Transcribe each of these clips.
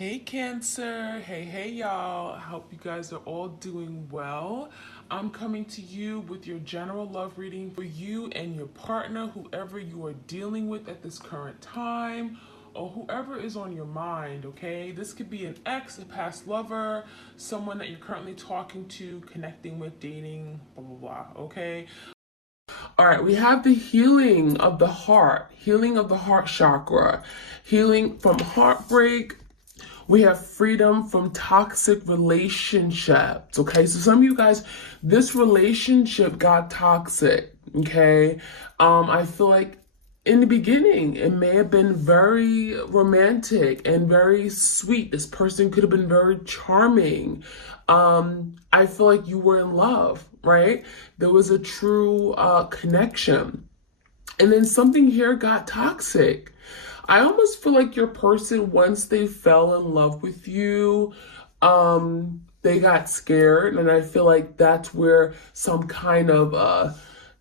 Hey Cancer, hey y'all. I hope you guys are all doing well. I'm coming to you with your general love reading for you and your partner, whoever you are dealing with at this current time, or whoever is on your mind, okay? This could be an ex, a past lover, someone that you're currently talking to, connecting with, dating, blah, blah, blah, okay? All right, we have the healing of the heart chakra, healing from heartbreak. We have freedom from toxic relationships. Okay, so some of you guys, this relationship got toxic. Okay, I feel like in the beginning, it may have been very romantic and very sweet. This person could have been very charming. I feel like you were in love, right? There was a true connection. And then something here got toxic. I almost feel like your person, once they fell in love with you, they got scared. And I feel like that's where some kind of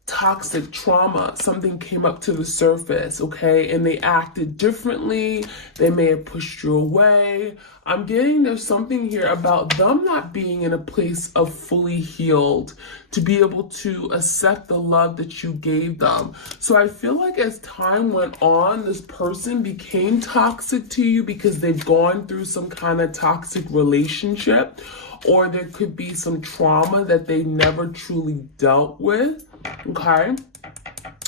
toxic trauma, something came up to the surface, okay? And they acted differently. They may have pushed you away. I'm getting there's something here about them not being in a place of fully healed to be able to accept the love that you gave them. So I feel like as time went on, this person became toxic to you because they've gone through some kind of toxic relationship, or there could be some trauma that they never truly dealt with. Okay.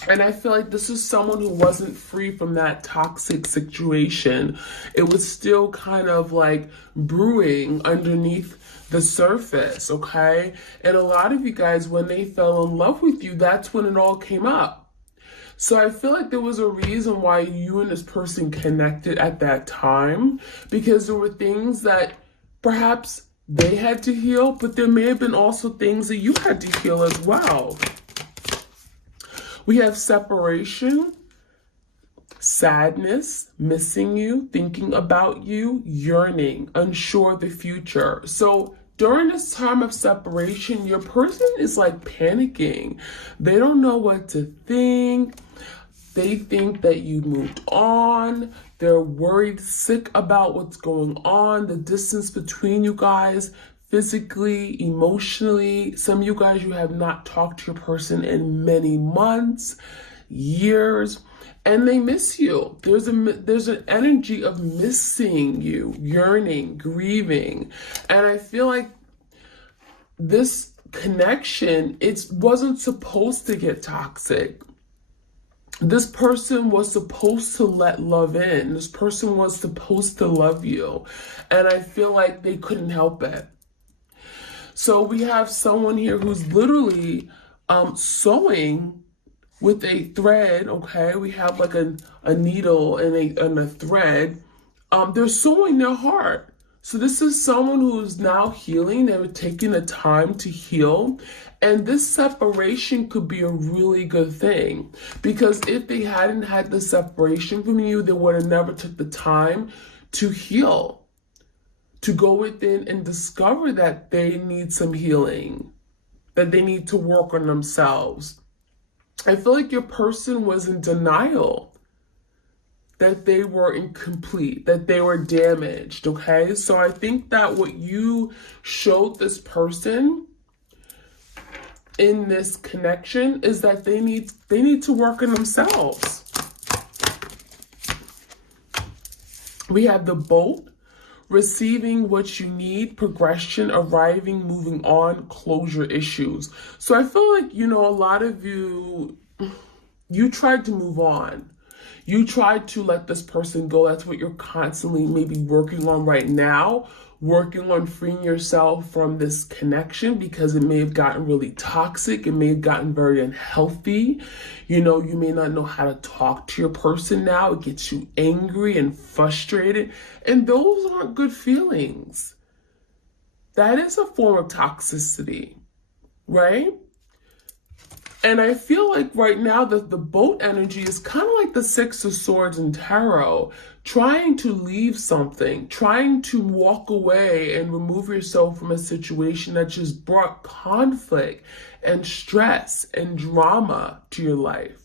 And I feel like this is someone who wasn't free from that toxic situation. It was still kind of like brewing underneath the surface. Okay. And a lot of you guys, when they fell in love with you, that's when it all came up. So I feel like there was a reason why you and this person connected at that time, because there were things that perhaps they had to heal, but there may have been also things that you had to heal as well. We have separation, sadness, missing you, thinking about you, yearning, unsure of the future. So during this time of separation, your person is like panicking. They don't know what to think. They think that you moved on. They're worried, sick about what's going on, the distance between you guys. Physically, emotionally, some of you guys, you have not talked to your person in many months, years, and they miss you. There's an energy of missing you, yearning, grieving. And I feel like this connection, it wasn't supposed to get toxic. This person was supposed to let love in. This person was supposed to love you. And I feel like they couldn't help it. So we have someone here who's literally sewing with a thread, okay? We have like a needle and a thread. They're sewing their heart. So this is someone who's now healing. They were taking the time to heal. And this separation could be a really good thing, because if they hadn't had the separation from you, they would have never took the time to heal, to go within and discover that they need some healing, that they need to work on themselves. I feel like your person was in denial, that they were incomplete, that they were damaged, okay? So I think that what you showed this person in this connection is that they need to work on themselves. We have the boat, receiving what you need, progression, arriving, moving on, closure issues. So I feel like, a lot of you tried to move on. You tried to let this person go. That's what you're constantly maybe working on right now, working on freeing yourself from this connection, because it may have gotten really toxic. It may have gotten very unhealthy. You may not know how to talk to your person now. It gets you angry and frustrated. And those aren't good feelings. That is a form of toxicity, right? And I feel like right now that the boat energy is kind of like the Six of Swords in tarot, trying to leave something, trying to walk away and remove yourself from a situation that just brought conflict and stress and drama to your life.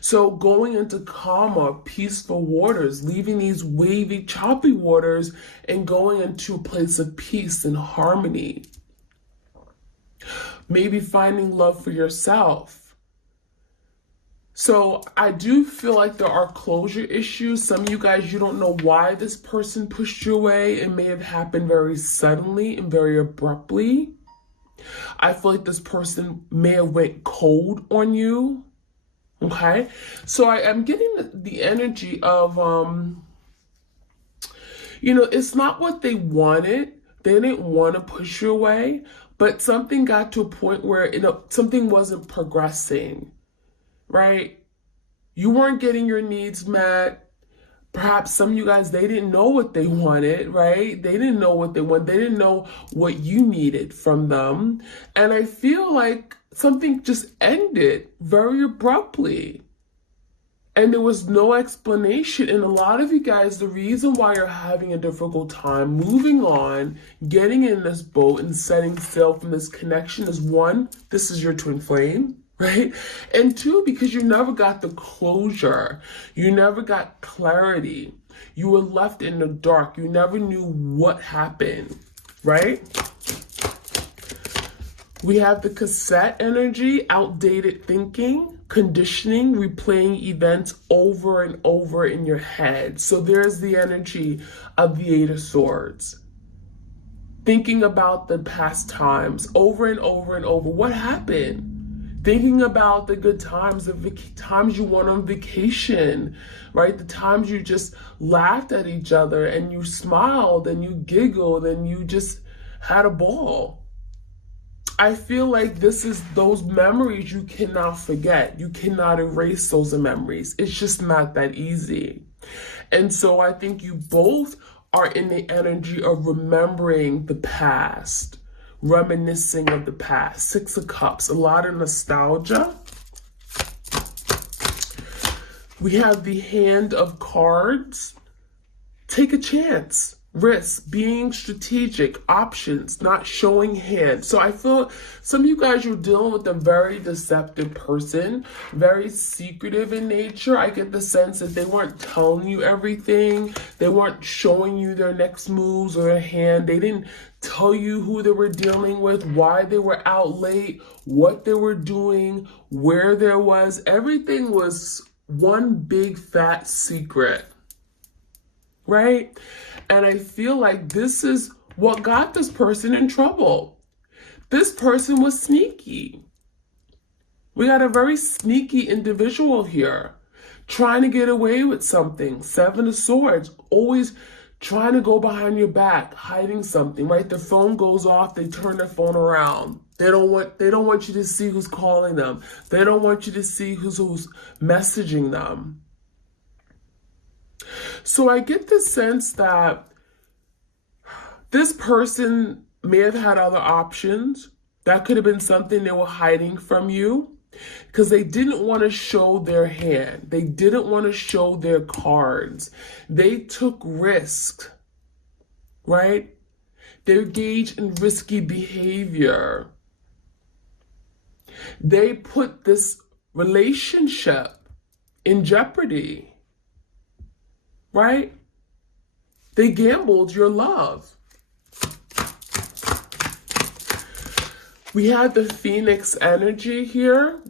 So going into calmer, peaceful waters, leaving these wavy, choppy waters and going into a place of peace and harmony. Maybe finding love for yourself. So I do feel like there are closure issues. Some of you guys, you don't know why this person pushed you away. It may have happened very suddenly and very abruptly. I feel like this person may have went cold on you. Okay, so I am getting the energy of, it's not what they wanted. They didn't want to push you away, but something got to a point where, something wasn't progressing, right? You weren't getting your needs met. Perhaps some of you guys, they didn't know what they wanted, right? They didn't know what they wanted. They didn't know what you needed from them. And I feel like something just ended very abruptly. And there was no explanation. And a lot of you guys, the reason why you're having a difficult time moving on, getting in this boat and setting sail from this connection is, one, this is your twin flame, right? And two, because you never got the closure. You never got clarity. You were left in the dark. You never knew what happened, right? We have the cassette energy, outdated thinking, conditioning, replaying events over and over in your head. So there's the energy of the Eight of Swords. Thinking about the past times over and over and over. What happened? Thinking about the good times, the times you went on vacation, right? The times you just laughed at each other and you smiled and you giggled and you just had a ball. I feel like this is those memories you cannot forget. You cannot erase those memories. It's just not that easy. And so I think you both are in the energy of remembering the past, reminiscing of the past. Six of Cups, a lot of nostalgia. We have the Hand of Cards. Take a chance. Risk, being strategic, options, not showing hand. So I feel some of you guys, you're dealing with a very deceptive person, very secretive in nature. I get the sense that they weren't telling you everything. They weren't showing you their next moves or their hand. They didn't tell you who they were dealing with, why they were out late, what they were doing, where there was. Everything was one big fat secret, right? And I feel like this is what got this person in trouble. This person was sneaky. We got a very sneaky individual here, trying to get away with something. Seven of Swords, always trying to go behind your back, hiding something, right? The phone goes off, they turn their phone around. They don't want you to see who's calling them. They don't want you to see who's messaging them. So I get the sense that this person may have had other options. That could have been something they were hiding from you because they didn't want to show their hand. They didn't want to show their cards. They took risks, right? They engaged in risky behavior. They put this relationship in jeopardy. Right? They gambled your love. We have the Phoenix energy here.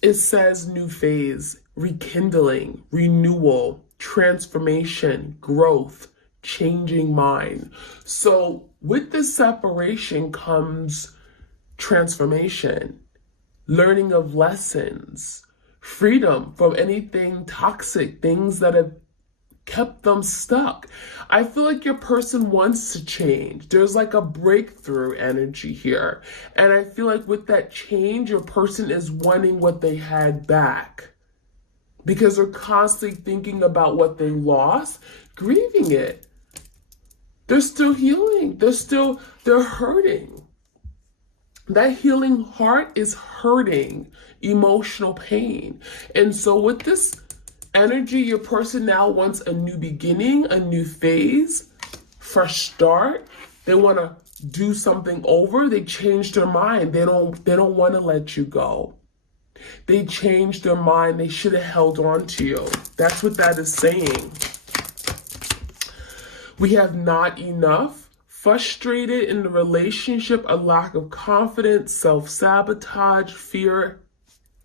It says new phase, rekindling, renewal, transformation, growth, changing mind. So with this separation comes transformation, learning of lessons, freedom from anything toxic, things that have kept them stuck. I feel like your person wants to change. There's like a breakthrough energy here. And I feel like with that change, your person is wanting what they had back. Because they're constantly thinking about what they lost, grieving it. They're still healing. They're hurting. That healing heart is hurting, emotional pain. And so with this energy, your person now wants a new beginning, a new phase, fresh start. They want to do something over. They change their mind. They don't want to let you go. They changed their mind. They should have held on to you. That's what that is saying. We have not enough, frustrated in the relationship, a lack of confidence, self-sabotage, fear,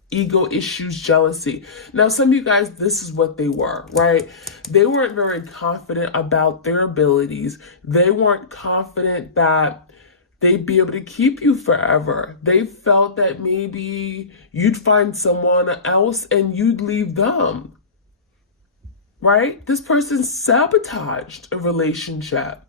ego issues, jealousy. Now, some of you guys, this is what they were, right? They weren't very confident about their abilities. They weren't confident that they'd be able to keep you forever. They felt that maybe you'd find someone else and you'd leave them, right? This person sabotaged a relationship.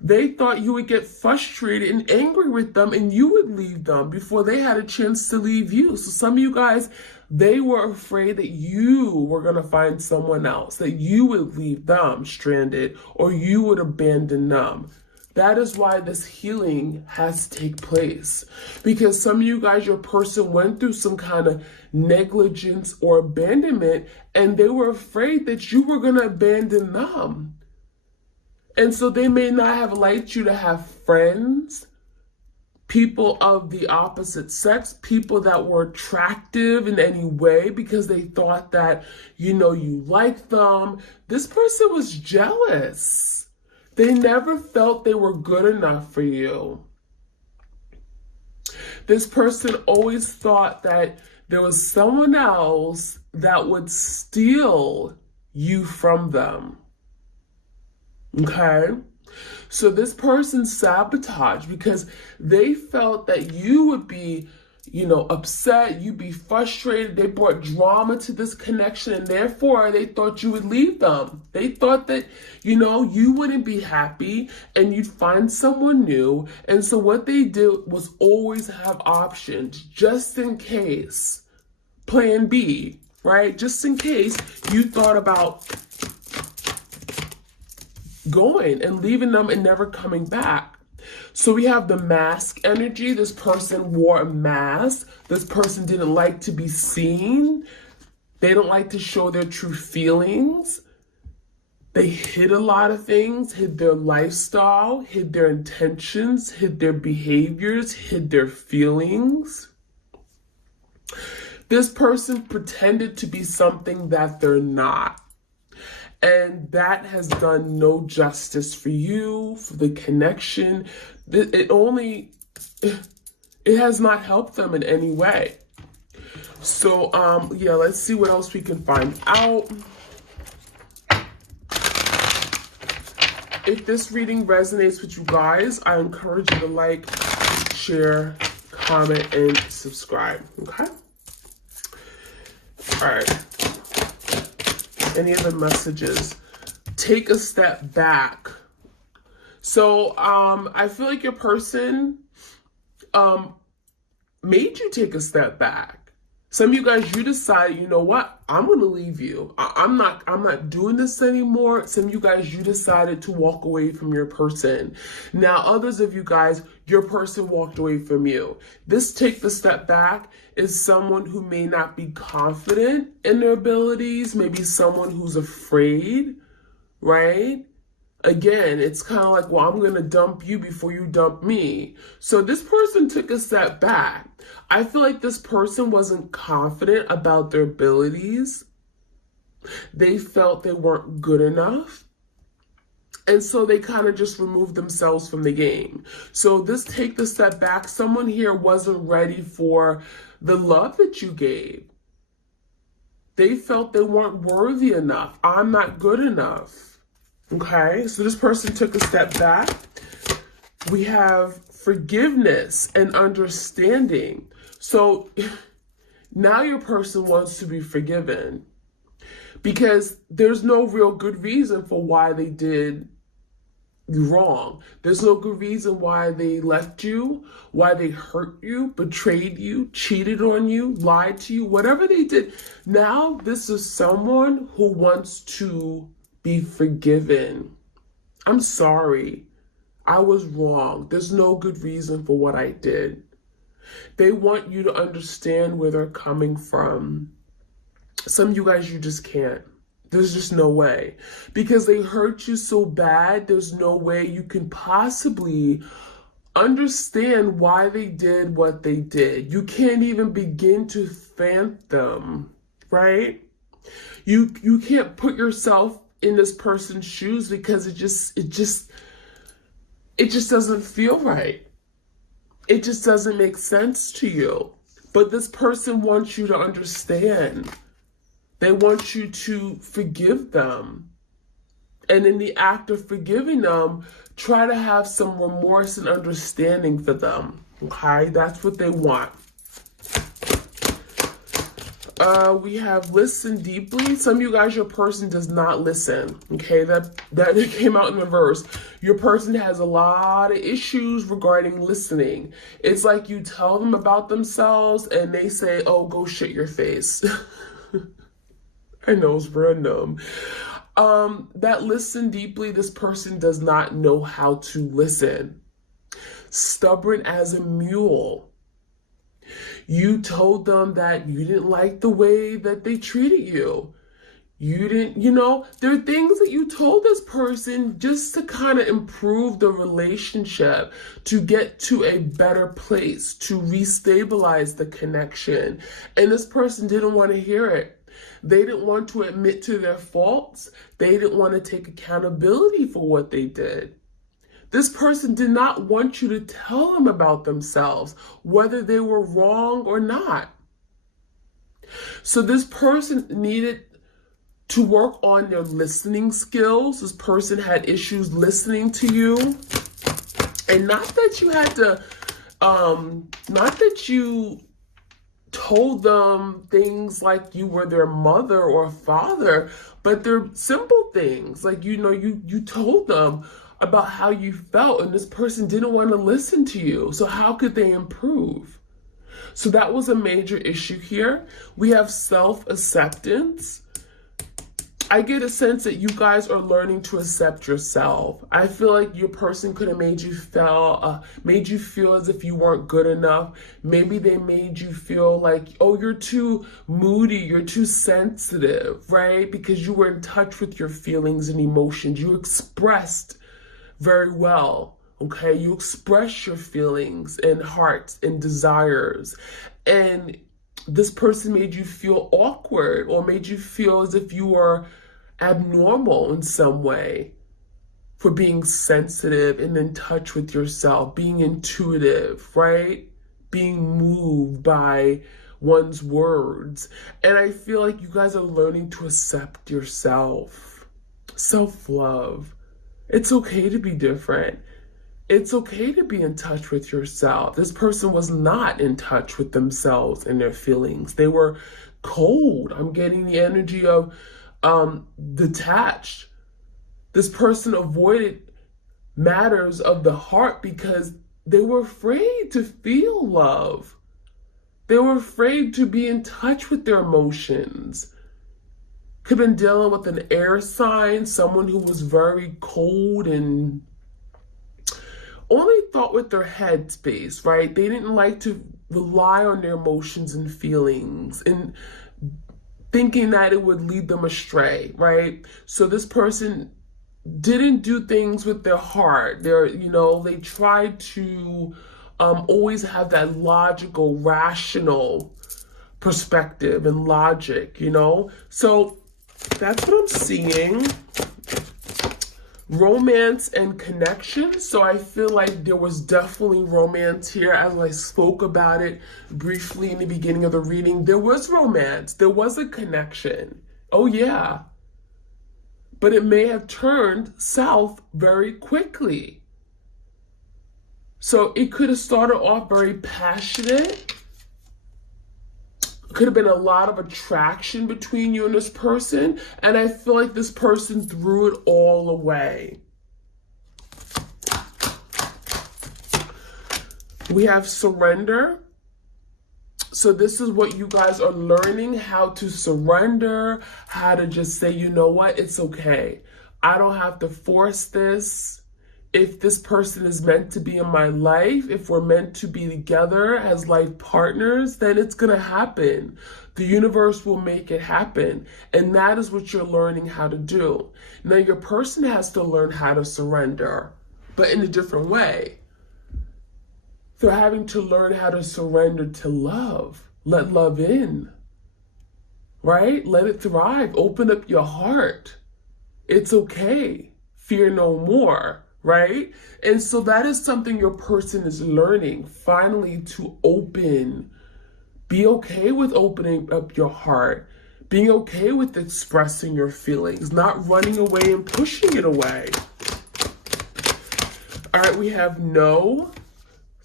They thought you would get frustrated and angry with them and you would leave them before they had a chance to leave you. So some of you guys, they were afraid that you were going to find someone else, that you would leave them stranded or you would abandon them. That is why this healing has to take place. Because some of you guys, your person went through some kind of negligence or abandonment and they were afraid that you were going to abandon them. And so they may not have liked you to have friends, people of the opposite sex, people that were attractive in any way because they thought that, you liked them. This person was jealous. They never felt they were good enough for you. This person always thought that there was someone else that would steal you from them. Okay? So this person sabotaged because they felt that you would be, upset, you'd be frustrated. They brought drama to this connection and therefore they thought you would leave them. They thought that, you wouldn't be happy and you'd find someone new. And so what they did was always have options just in case. Plan B, right? Just in case you thought about going and leaving them and never coming back. So we have the mask energy. This person wore a mask. This person didn't like to be seen. They don't like to show their true feelings. They hid a lot of things, hid their lifestyle, hid their intentions, hid their behaviors, hid their feelings. This person pretended to be something that they're not. And that has done no justice for you, for the connection. It has not helped them in any way. So, let's see what else we can find out. If this reading resonates with you guys, I encourage you to like, share, comment, and subscribe. Okay? All right. Any other messages? Take a step back. So I feel like your person made you take a step back. Some of you guys, you decided, you know what? I'm going to leave you. I'm not doing this anymore. Some of you guys, you decided to walk away from your person. Now, others of you guys, your person walked away from you. This take the step back is someone who may not be confident in their abilities, maybe someone who's afraid, right? Again, it's kind of like, well, I'm going to dump you before you dump me. So this person took a step back. I feel like this person wasn't confident about their abilities. They felt they weren't good enough. And so they kind of just removed themselves from the game. So this take the step back, someone here wasn't ready for the love that you gave. They felt they weren't worthy enough. I'm not good enough. Okay, so this person took a step back. We have forgiveness and understanding. So now your person wants to be forgiven because there's no real good reason for why they did you wrong. There's no good reason why they left you, why they hurt you, betrayed you, cheated on you, lied to you, whatever they did. Now this is someone who wants to be forgiven. I'm sorry. I was wrong. There's no good reason for what I did. They want you to understand where they're coming from. Some of you guys, you just can't. There's just no way. Because they hurt you so bad, there's no way you can possibly Understand why they did what they did. You can't even begin to fathom, right? You can't put yourself in this person's shoes because it just doesn't feel right. It just doesn't make sense to you. But this person wants you to understand. They want you to forgive them. And in the act of forgiving them, try to have some remorse and understanding for them. Okay? That's what they want. We have listen deeply. Some of you guys, your person does not listen. Okay, that came out in reverse. Your person has a lot of issues regarding listening. It's like you tell them about themselves and they say, oh, go shit your face. I know it's random. That listen deeply, this person does not know how to listen. Stubborn as a mule. You told them that you didn't like the way that they treated you. You didn't, there are things that you told this person just to kind of improve the relationship, to get to a better place, to restabilize the connection. And this person didn't want to hear it. They didn't want to admit to their faults. They didn't want to take accountability for what they did. This person did not want you to tell them about themselves, whether they were wrong or not. So this person needed to work on their listening skills. This person had issues listening to you. And not that you had to, not that you told them things like you were their mother or father, but they're simple things. Like, you told them about how you felt, and this person didn't want to listen to you. So how could they improve? So that was a major issue here. We have self-acceptance. I get a sense that you guys are learning to accept yourself. I feel like your person could have made you feel as if you weren't good enough. Maybe they made you feel like, oh, you're too moody, you're too sensitive, right? Because you were in touch with your feelings and emotions. You expressed very well, okay? You express your feelings and hearts and desires. And this person made you feel awkward or made you feel as if you were abnormal in some way for being sensitive and in touch with yourself, being intuitive, right? Being moved by one's words. And I feel like you guys are learning to accept yourself. Self-love. It's okay to be different. It's okay to be in touch with yourself. This person was not in touch with themselves and their feelings. They were cold. I'm getting the energy of detached. This person avoided matters of the heart because they were afraid to feel love. They were afraid to be in touch with their emotions. Could have been dealing with an air sign, someone who was very cold and only thought with their head space, right? They didn't like to rely on their emotions and feelings and thinking that it would lead them astray, right? So this person didn't do things with their heart. They tried to always have that logical, rational perspective and logic, So that's what I'm seeing. Romance and connection. So I feel like there was definitely romance here, as I spoke about it briefly in the beginning of the reading. There was romance. There was a connection. Oh yeah. But it may have turned south very quickly. So it could have started off very passionate. Could have been a lot of attraction between you and this person, and I feel like this person threw it all away. We have surrender. So this is what you guys are learning, how to surrender, how to just say, you know what, it's okay. I don't have to force this. If this person is meant to be in my life, if we're meant to be together as life partners, then it's going to happen. The universe will make it happen. And that is what you're learning how to do. Now, your person has to learn how to surrender, but in a different way. They're having to learn how to surrender to love. Let love in, right? Let it thrive. Open up your heart. It's okay. Fear no more, right? And so that is something your person is learning, finally, to open. Be okay with opening up your heart. Being okay with expressing your feelings, not running away and pushing it away. All right, we have no.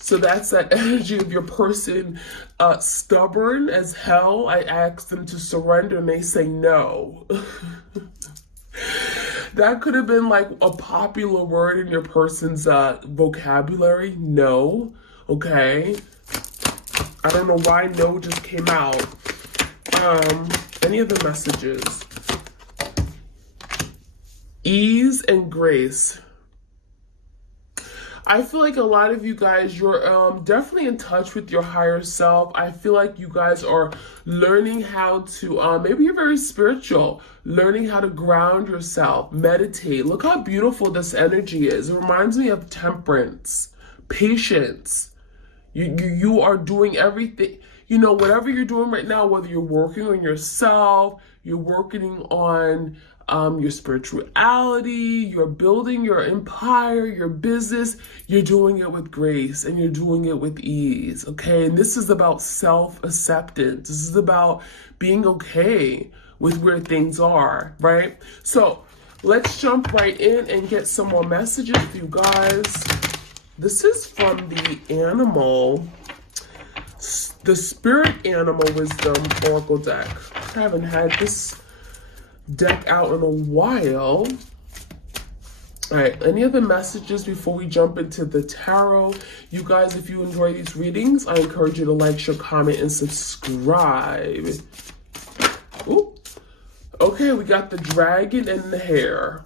So that's that energy of your person stubborn as hell. I ask them to surrender and they say no. That could have been like a popular word in your person's vocabulary. No. Okay. I don't know why no just came out. Any other messages? Ease and grace. I feel like a lot of you guys, you're definitely in touch with your higher self. I feel like you guys are learning how to, maybe you're very spiritual, learning how to ground yourself, meditate. Look how beautiful this energy is. It reminds me of temperance, patience. You are doing everything, whatever you're doing right now, whether you're working on yourself, you're working on your spirituality, you're building your empire, your business, you're doing it with grace and you're doing it with ease, okay? And this is about self-acceptance. This is about being okay with where things are, right? So let's jump right in and get some more messages for you guys. This is from the Spirit Animal Wisdom Oracle deck. I haven't had this deck out in a while. All right, any other messages before we jump into the tarot? You guys, if you enjoy these readings, I encourage you to like, share, comment, and subscribe. Ooh. Okay, we got the dragon and the hare.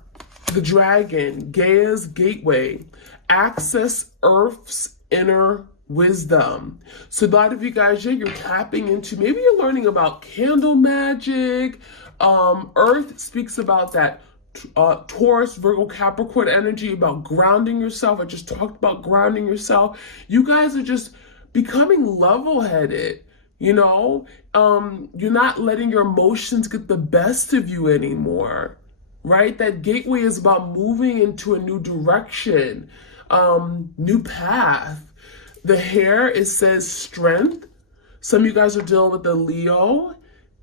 The dragon, Gaia's gateway, access Earth's inner wisdom. So a lot of you guys, you're tapping into, maybe you're learning about candle magic. Earth speaks about that Taurus, Virgo, Capricorn energy, about grounding yourself. I just talked about grounding yourself. You guys are just becoming level-headed, you're not letting your emotions get the best of you anymore, right? That gateway is about moving into a new direction, new path. The hare, it says strength. Some of you guys are dealing with the Leo.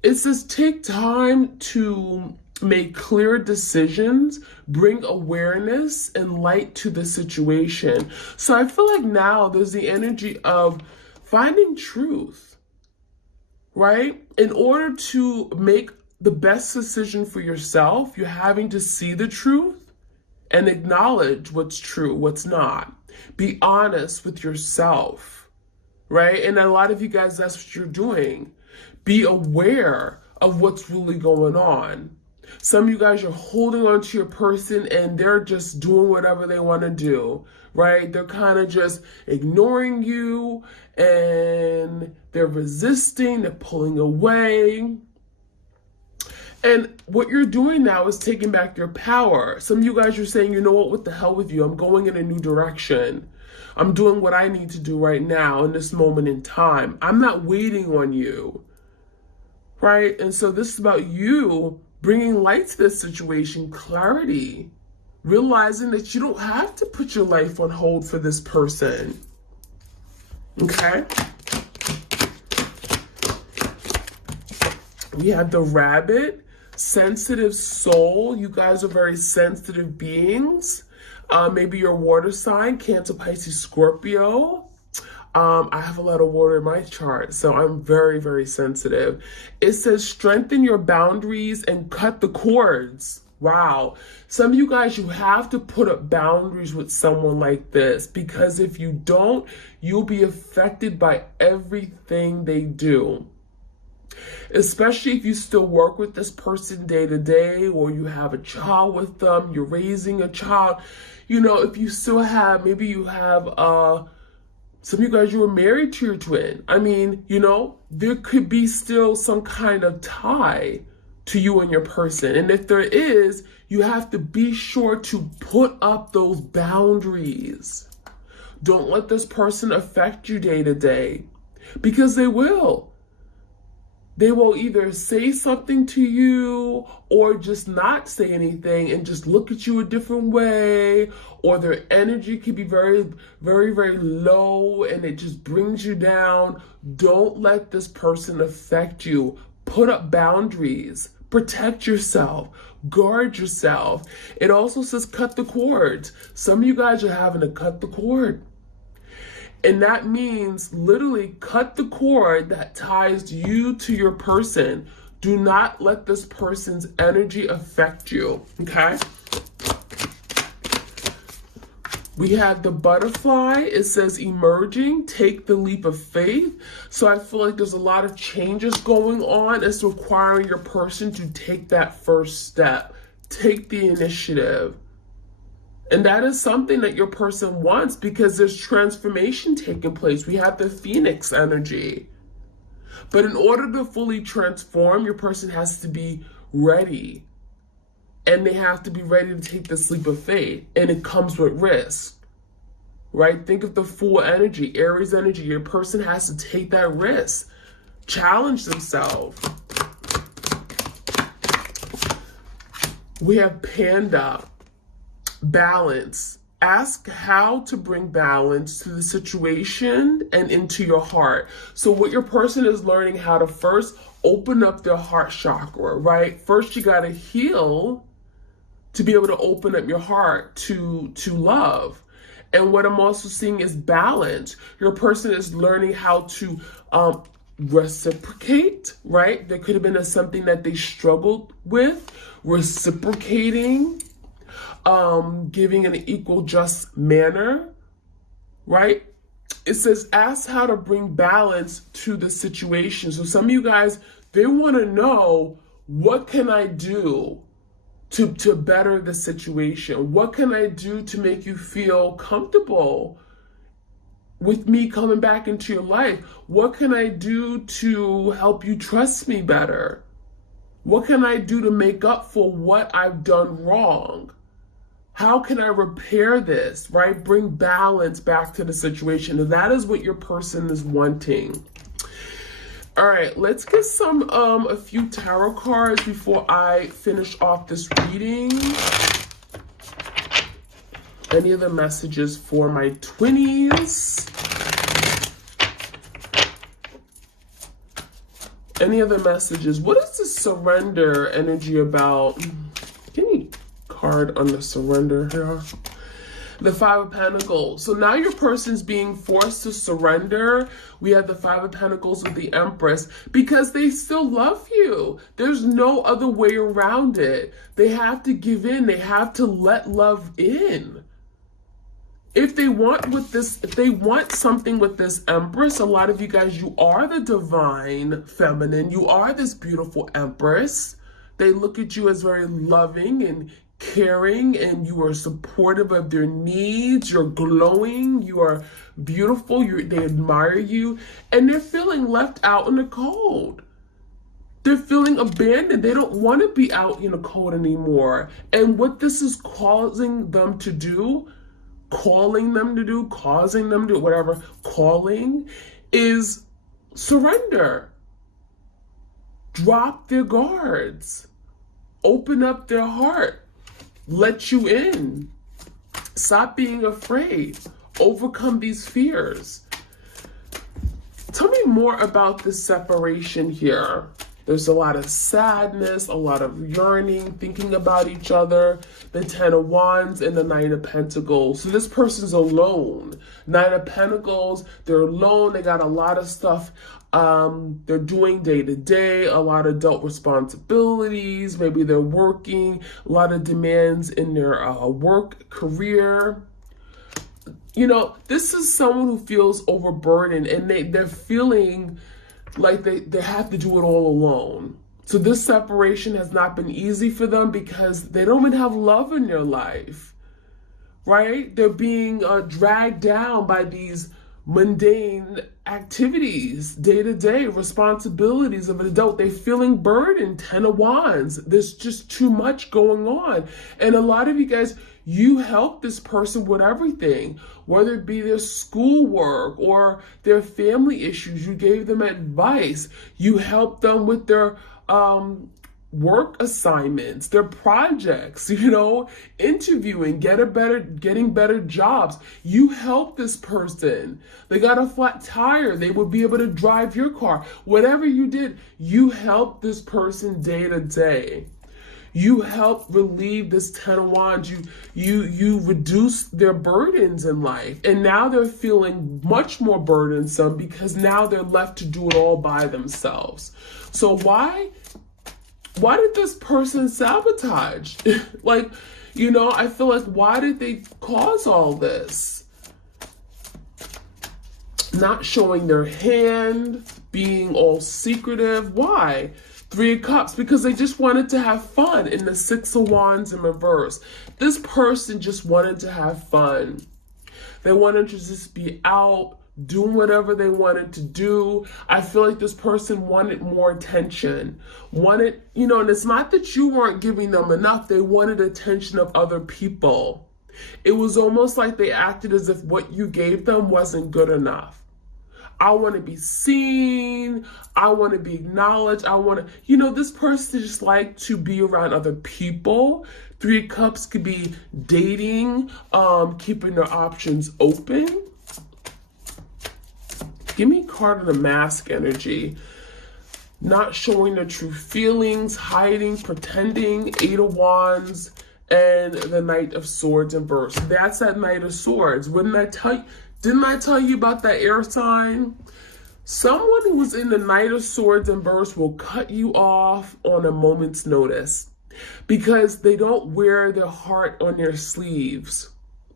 It says take time to make clear decisions, bring awareness and light to the situation. So I feel like now there's the energy of finding truth, right? In order to make the best decision for yourself, you're having to see the truth and acknowledge what's true, what's not. Be honest with yourself, right? And a lot of you guys, that's what you're doing. Be aware of what's really going on. Some of you guys are holding on to your person and they're just doing whatever they want to do, right? They're kind of just ignoring you and they're resisting, they're pulling away. And what you're doing now is taking back your power. Some of you guys are saying, you know what the hell with you? I'm going in a new direction. I'm doing what I need to do right now in this moment in time. I'm not waiting on you. Right? And so this is about you bringing light to this situation, clarity, realizing that you don't have to put your life on hold for this person. Okay? We have the rabbit, sensitive soul. You guys are very sensitive beings. Maybe your water sign, Cancer, Pisces, Scorpio. I have a lot of water in my chart, so I'm very, very sensitive. It says strengthen your boundaries and cut the cords. Wow. Some of you guys, you have to put up boundaries with someone like this, because if you don't, you'll be affected by everything they do. Especially if you still work with this person day to day, or you have a child with them, you're raising a child. If you still have, maybe you have some of you guys, you were married to your twin. I mean, there could be still some kind of tie to you and your person. And if there is, you have to be sure to put up those boundaries. Don't let this person affect you day to day, because they will. They will either say something to you or just not say anything and just look at you a different way, or their energy can be very, very, very low and it just brings you down. Don't let this person affect you. Put up boundaries. Protect yourself. Guard yourself. It also says cut the cords. Some of you guys are having to cut the cord. And that means literally cut the cord that ties you to your person. Do not let this person's energy affect you, okay? We have the butterfly. It says emerging, take the leap of faith. So I feel like there's a lot of changes going on. It's requiring your person to take that first step, take the initiative. And that is something that your person wants, because there's transformation taking place. We have the Phoenix energy. But in order to fully transform, your person has to be ready. And they have to be ready to take this leap of faith. And it comes with risk, right? Think of the Fool energy, Aries energy. Your person has to take that risk, challenge themselves. We have Panda. Balance. Ask how to bring balance to the situation and into your heart. So what your person is learning how to first open up their heart chakra, right? First, you got to heal to be able to open up your heart to love. And what I'm also seeing is balance. Your person is learning how to reciprocate, right? There could have been something that they struggled with, reciprocating, giving an equal just manner, right? It says, ask how to bring balance to the situation. So some of you guys, they want to know, what can I do to better the situation? What can I do to make you feel comfortable with me coming back into your life? What can I do to help you trust me better? What can I do to make up for what I've done wrong? How can I repair this, right? Bring balance back to the situation. And that is what your person is wanting. All right, let's get a few tarot cards before I finish off this reading. Any other messages for my twinnies? Any other messages? What is the surrender energy about? Give me card on the surrender here. The Five of Pentacles. So now your person's being forced to surrender. We have the Five of Pentacles with the Empress, because they still love you. There's no other way around it. They have to give in. They have to let love in. If they want something with this Empress, a lot of you guys, you are the divine feminine. You are this beautiful Empress. They look at you as very loving and caring, and you are supportive of their needs. You're glowing. You are beautiful. They admire you, and they're feeling left out in the cold. They're feeling abandoned. They don't want to be out in the cold anymore. And what this is causing them to do, causing them to do, whatever, calling, is surrender. Drop their guards. Open up their heart. Let you in. Stop being afraid. Overcome these fears. Tell me more about this separation here. There's a lot of sadness, a lot of yearning, thinking about each other. The Ten of Wands and the Nine of Pentacles. So this person's alone. Nine of Pentacles, they're alone. They got a lot of stuff they're doing day to day, a lot of adult responsibilities. Maybe they're working, a lot of demands in their work career. You know, this is someone who feels overburdened, and they're feeling like they have to do it all alone. So this separation has not been easy for them, because they don't even have love in their life, right? They're being dragged down by these mundane activities, day-to-day responsibilities of an adult. They're feeling burdened, 10 of Wands. There's just too much going on. And a lot of you guys, you help this person with everything, whether it be their schoolwork or their family issues. You gave them advice. You helped them with their work assignments, their projects, interviewing, getting better jobs. You help this person. They got a flat tire. They would be able to drive your car. Whatever you did, you help this person day to day. You help relieve this 10 of Wands. You reduce their burdens in life. And now they're feeling much more burdensome because now they're left to do it all by themselves. So why did this person sabotage? I feel like, why did they cause all this? Not showing their hand, being all secretive. Why? 3 of Cups, because they just wanted to have fun. In the 6 of Wands in reverse, this person just wanted to have fun. They wanted to just be out, doing whatever they wanted to do. I feel like this person wanted more attention. And it's not that you weren't giving them enough. They wanted attention of other people. It was almost like they acted as if what you gave them wasn't good enough. I want to be seen. I want to be acknowledged. This person just like to be around other people. 3 of Cups could be dating, keeping their options open. Give me a card of the Mask energy. Not showing their true feelings, hiding, pretending. 8 of Wands and the Knight of Swords in reverse. That's that Knight of Swords. Didn't I tell you about that air sign? Someone who was in the Knight of Swords in reverse will cut you off on a moment's notice because they don't wear their heart on their sleeves.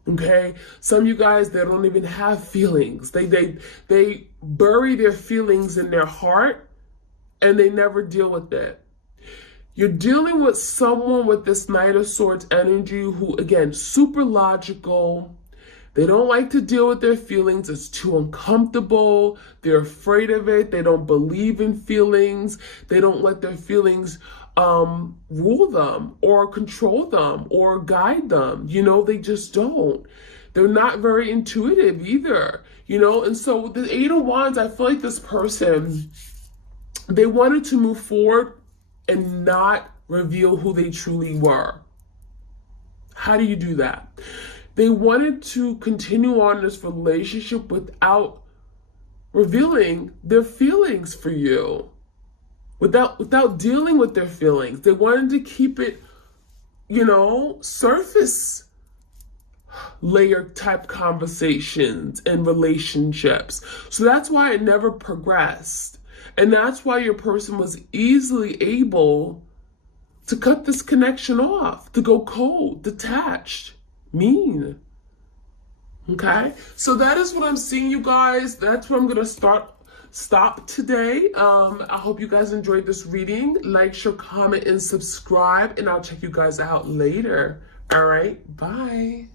Okay, some of you guys, they don't even have feelings. They bury their feelings in their heart and they never deal with it. You're dealing with someone with this Knight of Swords energy who, again, super logical. They don't like to deal with their feelings. It's too uncomfortable. They're afraid of it. They don't believe in feelings. They don't let their feelings rule them or control them or guide them. They just don't. They're not very intuitive either, and so with the 8 of Wands, I feel like this person, they wanted to move forward and not reveal who they truly were. How do you do that? They wanted to continue on this relationship without revealing their feelings for you. Without dealing with their feelings. They wanted to keep it, surface layer type conversations and relationships. So that's why it never progressed. And that's why your person was easily able to cut this connection off, to go cold, detached, mean. Okay? So that is what I'm seeing, you guys. That's where I'm going to stop today. I hope you guys enjoyed this reading. Like, share, comment, and subscribe, and I'll check you guys out later. All right, bye.